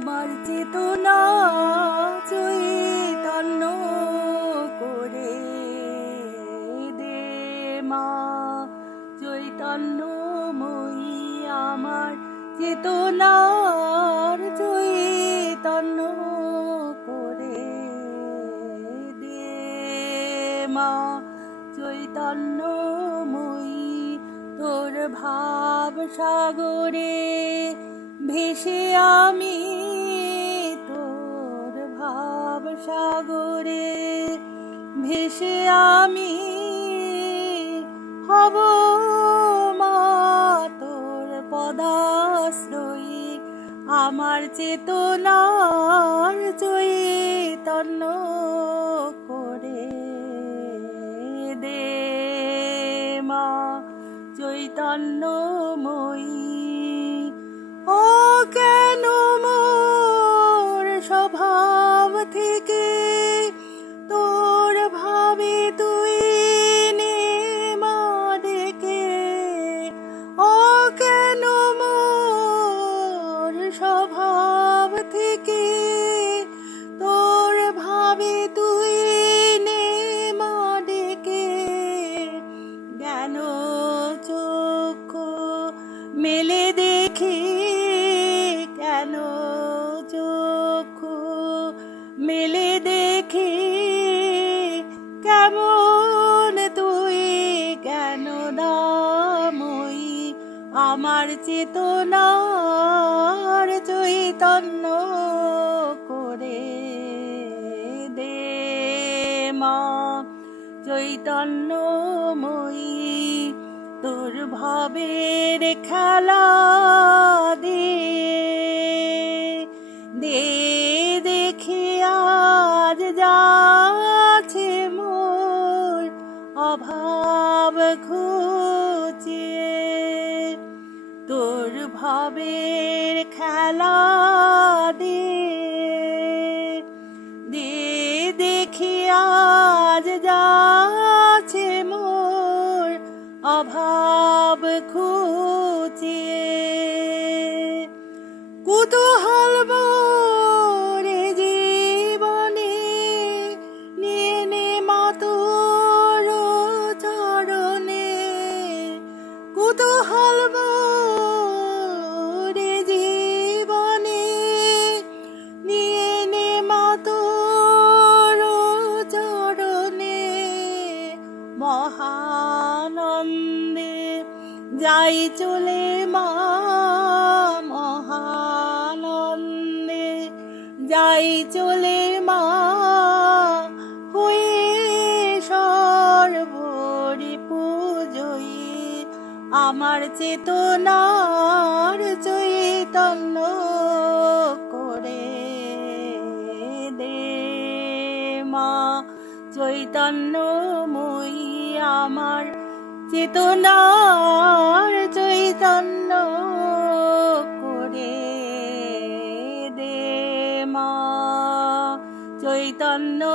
আমার চেতনা চৈতন্য করে দে মা। চৈতন্যময়ী আমার চেতনার চৈতন্য করে দে মা। চৈতন্যময়ী তোর ভাব সাগরে ভেসে আমি, তোর ভাব সাগরে ভেসে আমি হব মা তোর পদাশ্রয়ী। আমার চেতনার চৈতন্য করে দে মা। চৈতন্যময়ী ও কেন মোর স্বভাব থেকে তোর ভাবে তুই নে মা ডেকে। ও কেন মোর স্বভাব থেকে তোর ভাবে তুই নে মা ডেকে। জ্ঞান চক্ষু মেলে দেখি, কেন চক্ষু মেলে দেখি কেমন তুই কেন দাময়ী। আমার চেতনার চৈতন্য করে দে মা। চৈতন্যময়ী তোর ভাবের খেলা দে দে দেখি আজ যাচ্ছে মোর অভাব ঘুচিয়ে। তোর ভাবের খেলা দে দে দেখি আজ যাচ্ছে মোর অভাব ঘুচিয়ে। কুতূহল মোরে জীবনে নিয়ে নে মা তোর চরণে। কুতূহল মোরে জীবনে নিয়ে নে মা তোর চরণে। মহানন্দে যাই চলে মা, মহানন্দে যাই চলে মা হয়ে সর্বরিপুজয়ী। আমার চেতনার চৈতন্য করে দে মা। চৈতন্যময়ী আমার চেতনার চৈতন্য করে দে মা। চৈতন্যময়ী।